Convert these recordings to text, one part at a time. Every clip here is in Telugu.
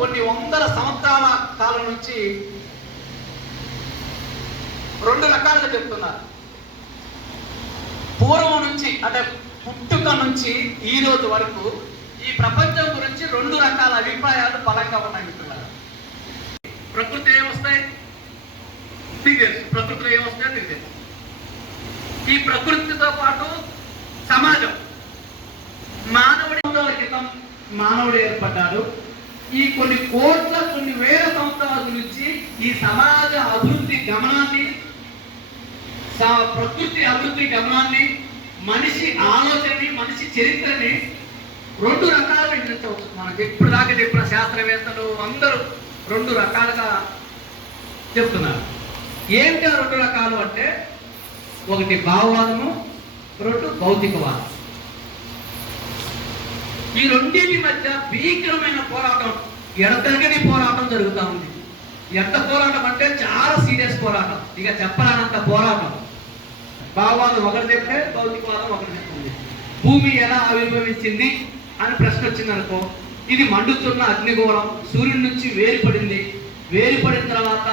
కొన్ని వందల సంవత్సరాల కాలం నుంచి రెండు రకాలుగా చెప్తున్నారు. పూర్వం నుంచి అంటే పుట్టుక నుంచి ఈ రోజు వరకు ఈ ప్రపంచం గురించి రెండు రకాల అభిప్రాయాలు బలంగా ఉన్నాయి మిత్రులారా ప్రకృతి ఏమొస్తాయి? మీకు తెలుసు. ప్రకృతిలో ఏమొస్తాయో మీకు తెలుసు. ఈ ప్రకృతితో పాటు సమాజం. మానవుడి క్రితం మానవుడు ఏర్పడ్డాడు. ఈ కొన్ని కోట్ల కొన్ని వేల సంవత్సరాల గురించి ఈ సమాజ అభివృద్ధి గమనాన్ని ప్రకృతి అభివృద్ధి గమనాన్ని మనిషి ఆలోచనని మనిషి చరిత్రని రెండు రకాలుగా విభజించవచ్చు. మనకి ఎప్పుడు దాకా చెప్పిన శాస్త్రవేత్తలు అందరూ రెండు రకాలుగా చెప్తున్నారు. ఏంటి రెండు రకాలు అంటే ఒకటి భావవాదము రెండు భౌతికవాదం. ఈ రెండింటి మధ్య భీకరమైన పోరాటం ఎడతెగని పోరాటం జరుగుతూ ఉంది. ఎంత పోరాటం అంటే చాలా సీరియస్ పోరాటం. ఇక చెప్పరానంత పోరాటం. భావవాదం ఒకటి చెప్తే భౌతికవాదం ఒకటి చెప్తుంది. భూమి ఎలా ఆవిర్భవించింది అని ప్రశ్న వచ్చింది అనుకో ఇది మండుతున్న అగ్నిగోళం సూర్యుడి నుంచి వేరుపడింది. వేరుపడిన తర్వాత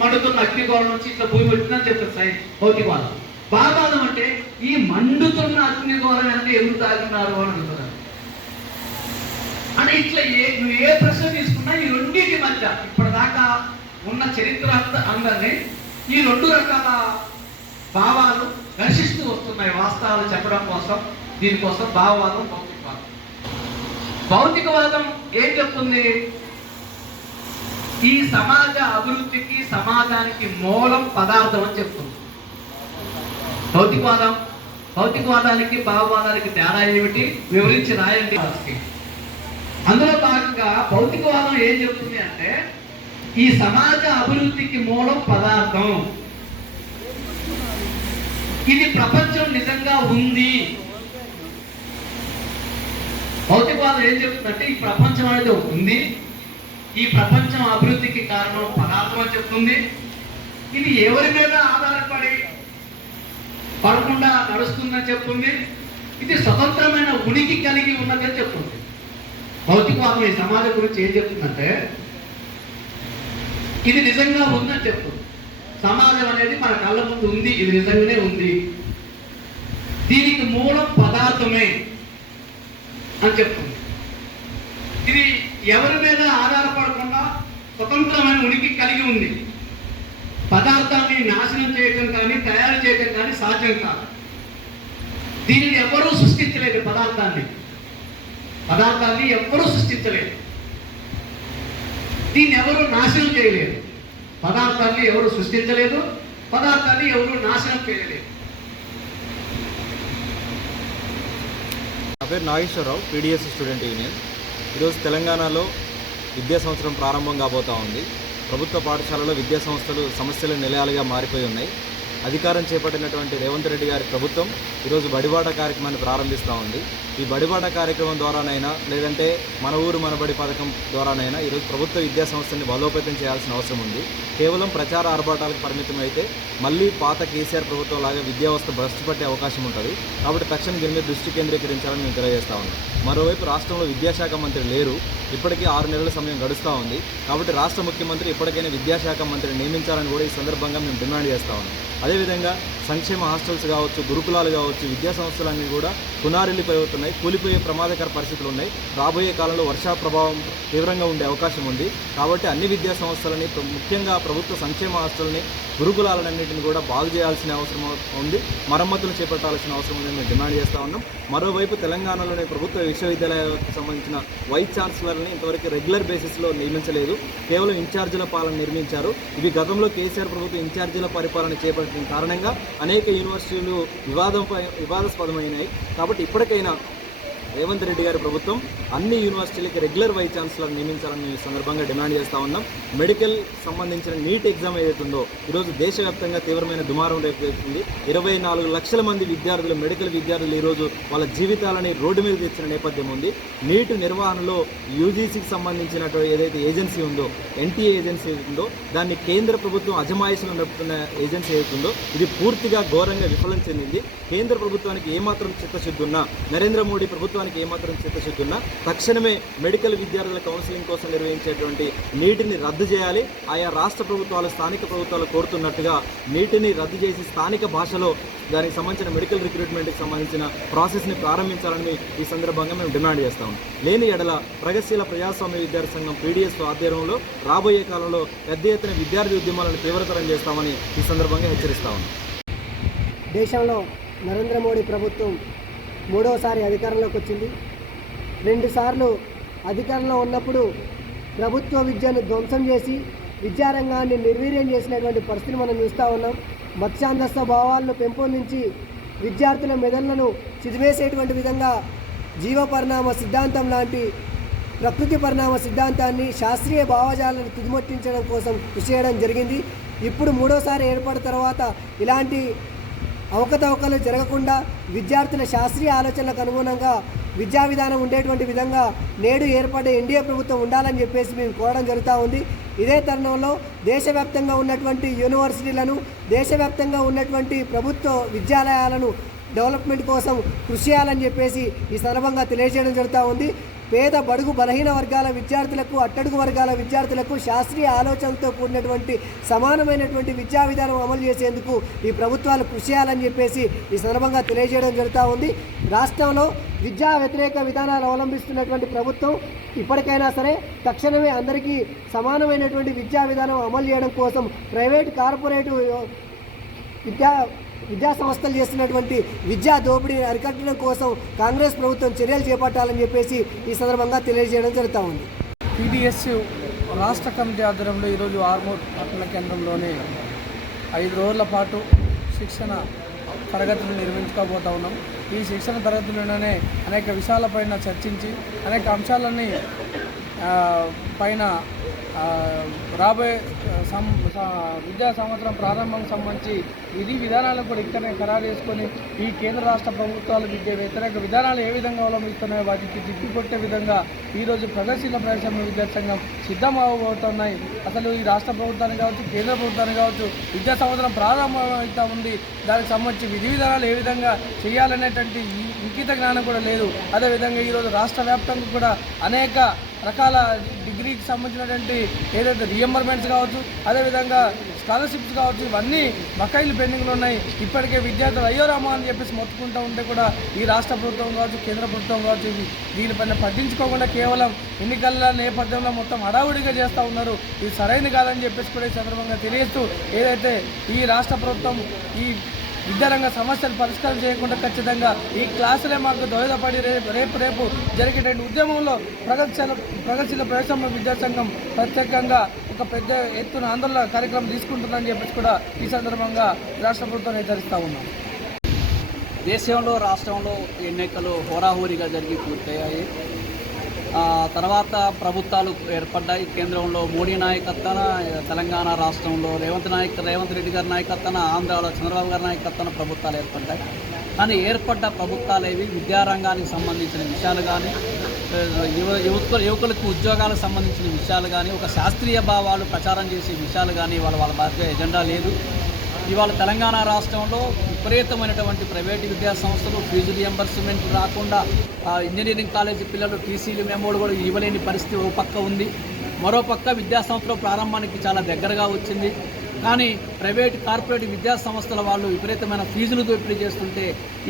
మండుతున్న అగ్నిగోళం నుంచి ఇట్లా భూమి వచ్చిందని చెప్తారు సైన్స్ భౌతికవాదం. భావవాదం అంటే ఈ మండుతున్న అగ్నిగోళం వెనక ఎందుకు తాగుతున్నారు అని అడుగుతున్నారు అంటే ఇట్లా ఏ నువ్వు ఏ ప్రశ్న తీసుకున్నా ఈ రెండింటి మధ్య ఇప్పటిదాకా ఉన్న చరిత్ర అంత- అందరినీ ఈ రెండు రకాల భావాలు ఘర్షిస్తూ వస్తున్నాయి వాస్తవాలు చెప్పడం కోసం దీనికోసం భావవాదం భౌతికవాదం. భౌతికవాదం ఏం చెప్తుంది? ఈ సమాజ అభివృద్ధికి సమాజానికి మూలం పదార్థం అని చెప్తుంది. భౌతికవాదం భౌతికవాదానికి భావవాదానికి తేడా ఏమిటి? వివరించి రాయండి. అందులో భాగంగా భౌతికవాదం ఏం చెప్తుంది అంటే ఈ సమాజ అభివృద్ధికి మూలం పదార్థం. ఇది ప్రపంచం నిజంగా ఉంది. భౌతికవాదం ఏం చెప్తుందంటే ఈ ప్రపంచం అనేది ఉంది. ఈ ప్రపంచం అభివృద్ధికి కారణం పదార్థం అని చెప్తుంది. ఇది ఎవరి మీద ఆధారపడి పడకుండా నడుస్తుందని చెప్తుంది. ఇది స్వతంత్రమైన ఉనికి కలిగి ఉన్నదని చెప్తుంది. భౌతికవాదం ఈ సమాజం గురించి ఏం చెప్తుందంటే ఇది నిజంగా ఉందని చెప్తుంది. సమాజం అనేది మన కళ్ళ ముందు ఉంది ఇది నిజంగానే ఉంది. దీనికి మూలం పదార్థమే అని చెప్తుంది. ఇది ఎవరి మీద ఆధారపడకుండా స్వతంత్రమైన ఉనికి కలిగి ఉంది. పదార్థాన్ని నాశనం చేయటం కానీ తయారు చేయటం కానీ సాధ్యం కాదు. దీనిని ఎవరూ సృష్టించలేదు పదార్థాన్ని. పదార్థాన్ని ఎవ్వరూ సృష్టించలేదు దీన్ని ఎవరు నాశనం చేయలేదు పదార్థాన్ని ఎవరు సృష్టించలేదు. పదార్థాన్ని ఎవరు నాశనం చేయలేదు. నా పేరు నాగేశ్వరరావు పీడిఎస్ స్టూడెంట్ యూనియన్. ఈరోజు తెలంగాణలో విద్యా సంవత్సరం ప్రారంభం కాబోతా ఉంది. ప్రభుత్వ పాఠశాలలో విద్యా సంస్థలు సమస్యల నిలయాలుగా మారిపోయి ఉన్నాయి. అధికారం చేపట్టినటువంటి రేవంత్ రెడ్డి గారి ప్రభుత్వం ఈరోజు బడిబాట కార్యక్రమాన్ని ప్రారంభిస్తూ ఉంది. ఈ బడిబాట కార్యక్రమం ద్వారానైనా లేదంటే మన ఊరు మన బడి పథకం ద్వారానైనా ఈరోజు ప్రభుత్వ విద్యా సంస్థని బలోపేతం చేయాల్సిన అవసరం ఉంది. కేవలం ప్రచార ఆర్భాటాలకు పరిమితం అయితే మళ్ళీ పాత కేసీఆర్ ప్రభుత్వం లాగా విద్యావస్థ భ్రష్టు పట్టే అవకాశం ఉంటుంది. కాబట్టి తక్షణం దీని మీద దృష్టి కేంద్రీకరించాలని మేము తెలియజేస్తా ఉన్నాం. మరోవైపు రాష్ట్రంలో విద్యాశాఖ మంత్రి లేరు. ఇప్పటికీ ఆరు నెలల సమయం గడుస్తూ ఉంది. కాబట్టి రాష్ట్ర ముఖ్యమంత్రి ఇప్పటికైనా విద్యాశాఖ మంత్రిని నియమించాలని కూడా ఈ సందర్భంగా మేము డిమాండ్ చేస్తా ఉన్నాం. అదేవిధంగా సంక్షేమ హాస్టల్స్ కావచ్చు గురుకులాలు కావచ్చు విద్యా సంస్థలన్నీ కూడా పునారిల్లిపోతున్నాయి కూలిపోయే ప్రమాదకర పరిస్థితులు ఉన్నాయి. రాబోయే కాలంలో వర్షా ప్రభావం తీవ్రంగా ఉండే అవకాశం ఉంది. కాబట్టి అన్ని విద్యా సంస్థలని ముఖ్యంగా ప్రభుత్వ సంక్షేమ హాస్టల్ని గురుకులాలన్నింటిని కూడా బాగు చేయాల్సిన అవసరం ఉంది. మరమ్మతులు చేపట్టాల్సిన అవసరం ఉందని మేము డిమాండ్ చేస్తా ఉన్నాం. మరోవైపు తెలంగాణలోని ప్రభుత్వ విశ్వవిద్యాలయాలకు సంబంధించిన వైస్ ఛాన్సలర్ని ఇంతవరకు రెగ్యులర్ బేసిస్లో నియమించలేదు. కేవలం ఇన్ఛార్జీల పాలన నిర్మించారు. ఇవి గతంలో కేసీఆర్ ప్రభుత్వం ఇన్ఛార్జీల పరిపాలన కారణంగా అనేక యూనివర్సిటీలు వివాదం వివాదాస్పదమైనాయి. కాబట్టి ఇప్పటికైనా రేవంత్ రెడ్డి గారి ప్రభుత్వం అన్ని యూనివర్సిటీలకి రెగ్యులర్ వైస్ ఛాన్సలర్ నియమించాలని ఈ సందర్భంగా డిమాండ్ చేస్తూ ఉన్నాం. మెడికల్ సంబంధించిన నీట్ ఎగ్జామ్ ఏదైతే ఉందో ఈరోజు దేశవ్యాప్తంగా తీవ్రమైన దుమారం రేపుతుంది. ఇరవై నాలుగు లక్షల మంది విద్యార్థులు మెడికల్ విద్యార్థులు ఈరోజు వాళ్ళ జీవితాలని రోడ్డు మీద తెచ్చిన నేపథ్యం ఉంది. నీట్ నిర్వహణలో యూజీసీకి సంబంధించినటువంటి ఏదైతే ఏజెన్సీ ఉందో ఎన్టీఏ ఏజెన్సీ ఉందో దాన్ని కేంద్ర ప్రభుత్వం అజమాయిషిలో నడుపుతున్న ఏజెన్సీ ఏదైతే ఇది పూర్తిగా ఘోరంగా విఫలం చెందింది. కేంద్ర ప్రభుత్వానికి ఏమాత్రం చిత్తశుద్ధి ఉన్నా నరేంద్ర మోడీ ప్రభుత్వం ప్రభుత్వానికి ఏమాత్రం చిత్తశుద్ధి ఉన్నా తక్షణమే మెడికల్ విద్యార్థుల కౌన్సిలింగ్ కోసం నిర్వహించేటువంటి నీటిని రద్దు చేయాలి. ఆయా రాష్ట్ర ప్రభుత్వాలు స్థానిక ప్రభుత్వాలు కోరుతున్నట్టుగా నీటిని రద్దు చేసి స్థానిక భాషలో దానికి సంబంధించిన మెడికల్ రిక్రూట్మెంట్కి సంబంధించిన ప్రాసెస్ని ప్రారంభించాలని ఈ సందర్భంగా మేము డిమాండ్ చేస్తాం లేని ఎడల ప్రగతిశీల ప్రజాస్వామ్య విద్యార్థి సంఘం పీడిఎస్ ఆధ్వర్యంలో రాబోయే కాలంలో పెద్ద ఎత్తున విద్యార్థి ఉద్యమాలను తీవ్రతరం చేస్తామని ఈ సందర్భంగా హెచ్చరిస్తా ఉన్నాం. దేశంలో నరేంద్ర మోడీ ప్రభుత్వం మూడవసారి అధికారంలోకి వచ్చింది. రెండుసార్లు అధికారంలో ఉన్నప్పుడు ప్రభుత్వ విద్యను ధ్వంసం చేసి విద్యారంగాన్ని నిర్వీర్యం చేసినటువంటి పరిస్థితిని మనం చూస్తూ ఉన్నాం. మత్స్యాంధస్థ భావాలను పెంపొందించి విద్యార్థుల మెదళ్ళను చిదివేసేటువంటి విధంగా జీవ పరిణామ సిద్ధాంతం లాంటి ప్రకృతి పరిణామ సిద్ధాంతాన్ని శాస్త్రీయ భావజాలను తుదిమొట్టించడం కోసం కృషి చేయడం జరిగింది. ఇప్పుడు మూడోసారి ఏర్పడిన తర్వాత ఇలాంటి అవకతవకలు జరగకుండా విద్యార్థుల శాస్త్రీయ ఆలోచనలకు అనుగుణంగా విద్యా విధానం ఉండేటువంటి విధంగా నేడు ఏర్పడే ఎన్డీఏ ప్రభుత్వం ఉండాలని చెప్పేసి మేము కోరడం జరుగుతూ ఉంది. ఇదే తరుణంలో దేశవ్యాప్తంగా ఉన్నటువంటి యూనివర్సిటీలను దేశవ్యాప్తంగా ఉన్నటువంటి ప్రభుత్వ విద్యాలయాలను డెవలప్మెంట్ కోసం కృషి చేయాలని చెప్పేసి ఈ సందర్భంగా తెలియజేయడం జరుగుతూ ఉంది. పేద బడుగు బలహీన వర్గాల విద్యార్థులకు అట్టడుగు వర్గాల విద్యార్థులకు శాస్త్రీయ ఆలోచనతో కూడినటువంటి సమానమైనటువంటి విద్యా విధానం అమలు చేసేందుకు ఈ ప్రభుత్వాలు కృషి చేయాలని చెప్పేసి ఈ సందర్భంగా తెలియజేయడం జరుగుతూ ఉంది రాష్ట్రంలో విద్యా వ్యతిరేక విధానాలు అవలంబిస్తున్నటువంటి ప్రభుత్వం ఇప్పటికైనా సరే తక్షణమే అందరికీ సమానమైనటువంటి విద్యా విధానం అమలు చేయడం కోసం ప్రైవేట్ కార్పొరేట్ విద్యా విద్యా సంస్థలు చేస్తున్నటువంటి విద్యా దోపిడీని అరికట్టడం కోసం కాంగ్రెస్ ప్రభుత్వం చర్యలు చేపట్టాలని చెప్పేసి ఈ సందర్భంగా తెలియజేయడం జరుగుతూ ఉంది. పీడిఎస్ రాష్ట్ర కమిటీ ఆధ్వర్యంలో ఈరోజు ఆర్మూర్ పట్టణ కేంద్రంలోనే ఐదు రోజుల పాటు శిక్షణ తరగతులు నిర్వహించుకోబోతా ఉన్నాం. ఈ శిక్షణ తరగతుల్లోనే అనేక విషయాలపైన చర్చించి అనేక అంశాలని పైన రాబోయే సం విద్యా సంవత్సరం ప్రారంభం సంబంధించి విధి విధానాలను కూడా ఇక్కడనే ఖరారు చేసుకొని ఈ కేంద్ర రాష్ట్ర ప్రభుత్వాలు విద్య వ్యతిరేక విధానాలు ఏ విధంగా అవలంబిస్తున్నాయో వాటికి తిప్పికొట్టే విధంగా ఈరోజు ప్రదర్శన ప్రజాస్వామ్య విద్యార్థి సంఘం సిద్ధం అవ్వబోతున్నాయి అసలు ఈ రాష్ట్ర ప్రభుత్వాన్ని కావచ్చు కేంద్ర ప్రభుత్వాన్ని కావచ్చు విద్యా సంవత్సరం ప్రారంభం అయితే ఉంది. దానికి సంబంధించి విధి విధానాలు ఏ విధంగా చేయాలనేటువంటి ఇంకిత జ్ఞానం కూడా లేదు. అదేవిధంగా ఈరోజు రాష్ట్ర వ్యాప్తంగా కూడా అనేక రకాల డిగ్రీకి సంబంధించినటువంటి ఏదైతే రియంబర్మెంట్స్ కావచ్చు అదేవిధంగా స్కాలర్షిప్స్ కావచ్చు ఇవన్నీ బకాయిలు పెండింగ్లు ఉన్నాయి. ఇప్పటికే విద్యార్థులు అయ్యో రామా అని చెప్పేసి మొత్తుకుంటూ ఉంటే కూడా ఈ రాష్ట్ర ప్రభుత్వం కావచ్చు కేంద్ర ప్రభుత్వం కావచ్చు ఇది దీనిపైన పట్టించుకోకుండా కేవలం ఎన్నికల నేపథ్యంలో మొత్తం హడావుడిగా చేస్తూ ఉన్నారు. ఇది సరైనది కాదని చెప్పేసి కూడా ఈ సందర్భంగా తెలియస్తూ ఏదైతే ఈ రాష్ట్ర ప్రభుత్వం ఈ విద్యారంగ సమస్యలు పరిష్కారం చేయకుండా ఖచ్చితంగా ఈ క్లాసులే మాకు దోహదపడి రేపు రేపు రేపు జరిగేటువంటి ఉద్యమంలో ప్రగతిశీల ప్రగతిశీల ప్రజాస్వామ్య విద్యాసంఘం ప్రత్యేకంగా ఒక పెద్ద ఎత్తున ఆందోళన కార్యక్రమం తీసుకుంటుందని చెప్పేసి కూడా ఈ సందర్భంగా రాష్ట్ర ప్రభుత్వం నిర్ధరిస్తూ ఉన్నాం. దేశంలో రాష్ట్రంలో ఎన్నికలు హోరాహోరీగా జరిగి పూర్తయ్యాయి. తర్వాత ప్రభుత్వాలు ఏర్పడ్డాయి. కేంద్రంలో మోడీ నాయకత్వాన తెలంగాణ రాష్ట్రంలో రేవంత్ నాయక్ రేవంత్ రెడ్డి గారి నాయకత్వాన ఆంధ్రాలో చంద్రబాబు గారి నాయకత్వాన ప్రభుత్వాలు ఏర్పడ్డాయి. కానీ ఏర్పడ్డ ప్రభుత్వాలు ఏవి? విద్యారంగానికి సంబంధించిన విషయాలు కానీ యువ యువకుల యువకులకు ఉద్యోగాలకు సంబంధించిన విషయాలు కానీ ఒక శాస్త్రీయ భావాలు ప్రచారం చేసే విషయాలు కానీ వాళ్ళ వాళ్ళ భారతీయ ఎజెండా లేదు. ఇవాళ తెలంగాణ రాష్ట్రంలో విపరీతమైనటువంటి ప్రైవేటు విద్యా సంస్థలు ఫీజు రియంబర్స్మెంట్ రాకుండా ఇంజనీరింగ్ కాలేజీ పిల్లలు టీసీలు మెమోలు కూడా ఇవ్వలేని పరిస్థితి ఓ పక్క ఉంది. మరో పక్క విద్యా ప్రారంభానికి చాలా దగ్గరగా వచ్చింది. కానీ ప్రైవేట్ కార్పొరేట్ విద్యా సంస్థల వాళ్ళు విపరీతమైన ఫీజులు దోపిడీ చేస్తుంటే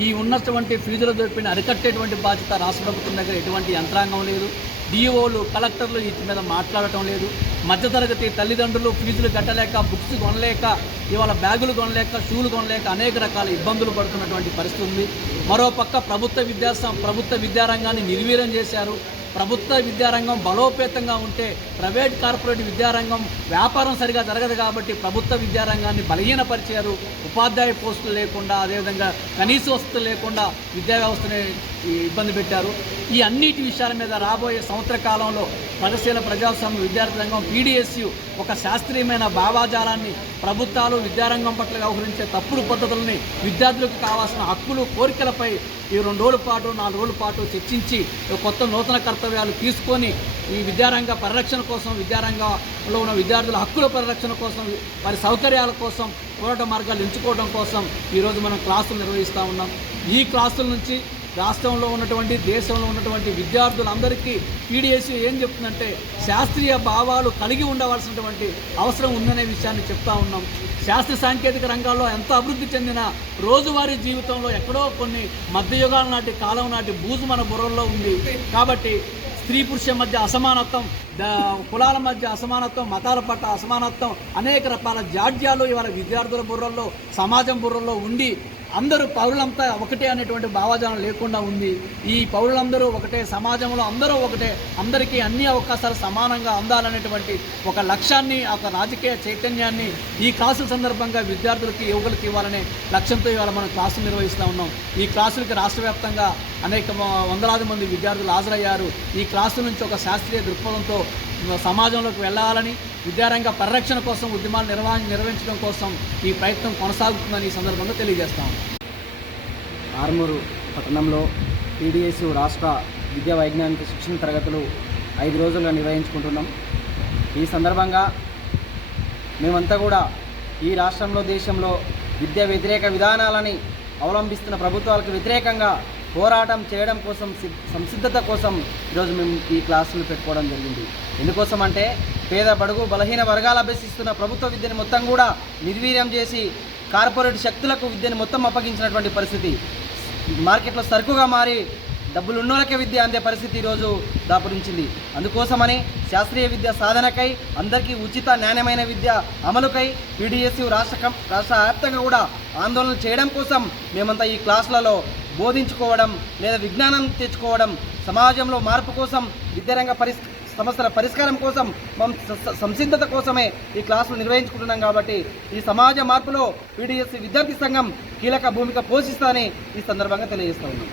ఈ ఉన్నటువంటి ఫీజుల దోపిడీని అరికట్టేటువంటి బాధ్యత రాష్ట్ర ప్రభుత్వం దగ్గర ఎటువంటి యంత్రాంగం లేదు. డిఓలు కలెక్టర్లు వీటి మీద మాట్లాడటం లేదు. మధ్యతరగతి తల్లిదండ్రులు ఫీజులు కట్టలేక బుక్స్ కొనలేక ఇవాళ బ్యాగులు కొనలేక షూలు కొనలేక అనేక రకాల ఇబ్బందులు పడుతున్నటువంటి పరిస్థితి ఉంది. మరోపక్క ప్రభుత్వ విద్యాసం ప్రభుత్వ విద్యారంగాన్ని నిర్వీర్యం చేశారు. ప్రభుత్వ విద్యారంగం బలోపేతంగా ఉంటే ప్రైవేట్ కార్పొరేట్ విద్యారంగం వ్యాపారం సరిగా జరగదు కాబట్టి ప్రభుత్వ విద్యారంగాన్ని బలహీనపరిచారు. ఉపాధ్యాయ పోస్టులు లేకుండా అదేవిధంగా కనీస వసతులు లేకుండా విద్యా వ్యవస్థని ఇబ్బంది పెట్టారు. ఈ అన్నిటి విషయాల మీద రాబోయే సంవత్సర కాలంలో పరిశీల ప్రజాస్వామ్య విద్యార్థి రంగం పీడిఎస్యు ఒక శాస్త్రీయమైన భావాజాలాన్ని ప్రభుత్వాలు విద్యారంగం పట్ల వ్యవహరించే తప్పుడు పద్ధతులని విద్యార్థులకు కావాల్సిన హక్కులు కోరికలపై ఈ రెండు రోజుల పాటు నాలుగు రోజుల పాటు చర్చించి కొత్త నూతన కర్తవ్యాలు తీసుకొని ఈ విద్యారంగ పరిరక్షణ కోసం విద్యారంగంలో ఉన్న విద్యార్థుల హక్కుల పరిరక్షణ కోసం వారి సౌకర్యాల కోసం పోరాట మార్గాలు ఎంచుకోవడం కోసం ఈరోజు మనం క్లాసులు నిర్వహిస్తూ ఉన్నాం. ఈ క్లాసుల నుంచి రాష్ట్రంలో ఉన్నటువంటి దేశంలో ఉన్నటువంటి విద్యార్థులందరికీ పీడిఎస్యూ ఏం చెప్తుందంటే శాస్త్రీయ భావాలు కలిగి ఉండవలసినటువంటి అవసరం ఉందనే విషయాన్ని చెప్తా ఉన్నాం. శాస్త్ర సాంకేతిక రంగాల్లో ఎంత అభివృద్ధి చెందిన రోజువారీ జీవితంలో ఎక్కడో కొన్ని మధ్యయుగాల నాటి కాలం నాటి బూజు మన బుర్రల్లో ఉంది. కాబట్టి స్త్రీ పురుష మధ్య అసమానత్వం కులాల మధ్య అసమానత్వం మతాల పట్ల అసమానత్వం అనేక రకాల జాడ్యాలు ఇవాళ విద్యార్థుల బుర్రల్లో సమాజం బుర్రల్లో ఉండి అందరూ పౌరులంతా ఒకటే అనేటువంటి భావజాలం లేకుండా ఉంది. ఈ పౌరులందరూ ఒకటే సమాజంలో అందరూ ఒకటే అందరికీ అన్ని అవకాశాలు సమానంగా అందాలనేటువంటి ఒక లక్ష్యాన్ని ఒక రాజకీయ చైతన్యాన్ని ఈ క్లాసుల సందర్భంగా విద్యార్థులకి యువకులకి ఇవ్వాలనే లక్ష్యంతో ఇవాళ మనం క్లాసులు నిర్వహిస్తూ ఉన్నాం. ఈ క్లాసులకి రాష్ట్ర వ్యాప్తంగా అనేక వందలాది మంది విద్యార్థులు హాజరయ్యారు. ఈ క్లాసుల నుంచి ఒక శాస్త్రీయ దృక్పథంతో సమాజంలోకి వెళ్ళాలని విద్యారంగ పరిరక్షణ కోసం ఉద్యమాలు నిర్వహణ నిర్వహించడం కోసం ఈ ప్రయత్నం కొనసాగుతుందని ఈ సందర్భంగా తెలియజేస్తాం. ఆర్మూరు పట్టణంలో టీడీఎస్ రాష్ట్ర విద్యా వైజ్ఞానిక శిక్షణ తరగతులు ఐదు రోజులుగా నిర్వహించుకుంటున్నాం. ఈ సందర్భంగా మేమంతా కూడా ఈ రాష్ట్రంలో దేశంలో విద్యా వ్యతిరేక విధానాలని అవలంబిస్తున్న ప్రభుత్వాలకు వ్యతిరేకంగా పోరాటం చేయడం కోసం సంసిద్ధత కోసం ఈరోజు మేము ఈ క్లాసులు పెట్టుకోవడం జరిగింది. ఎందుకోసం అంటే పేద బడుగు బలహీన వర్గాలు అభ్యసిస్తున్న ప్రభుత్వ విద్యను మొత్తం కూడా నిర్వీర్యం చేసి కార్పొరేట్ శక్తులకు విద్యను మొత్తం అప్పగించినటువంటి పరిస్థితి. మార్కెట్లో సరుకుగా మారి డబ్బులు ఉన్నోళ్ళకే విద్య అందే పరిస్థితి ఈరోజు దాపురించింది. అందుకోసమని శాస్త్రీయ విద్య సాధనకై అందరికీ ఉచిత నాణ్యమైన విద్య అమలుకై పీడిఎస్యు రాష్ట్ర రాష్ట్ర వ్యాప్తంగా కూడా ఆందోళన చేయడం కోసం మేమంతా ఈ క్లాసులలో బోధించుకోవడం లేదా విజ్ఞానం తెచ్చుకోవడం సమాజంలో మార్పు కోసం విద్యారంగ పరిస్ సమస్యల పరిష్కారం కోసం మనం సంసిద్ధత కోసమే ఈ క్లాసులు నిర్వహించుకుంటున్నాం కాబట్టి ఈ సమాజ మార్పులో పీడిఎస్సి విద్యార్థి సంఘం కీలక భూమిక పోషిస్తానని ఈ సందర్భంగా తెలియజేస్తా ఉన్నాం.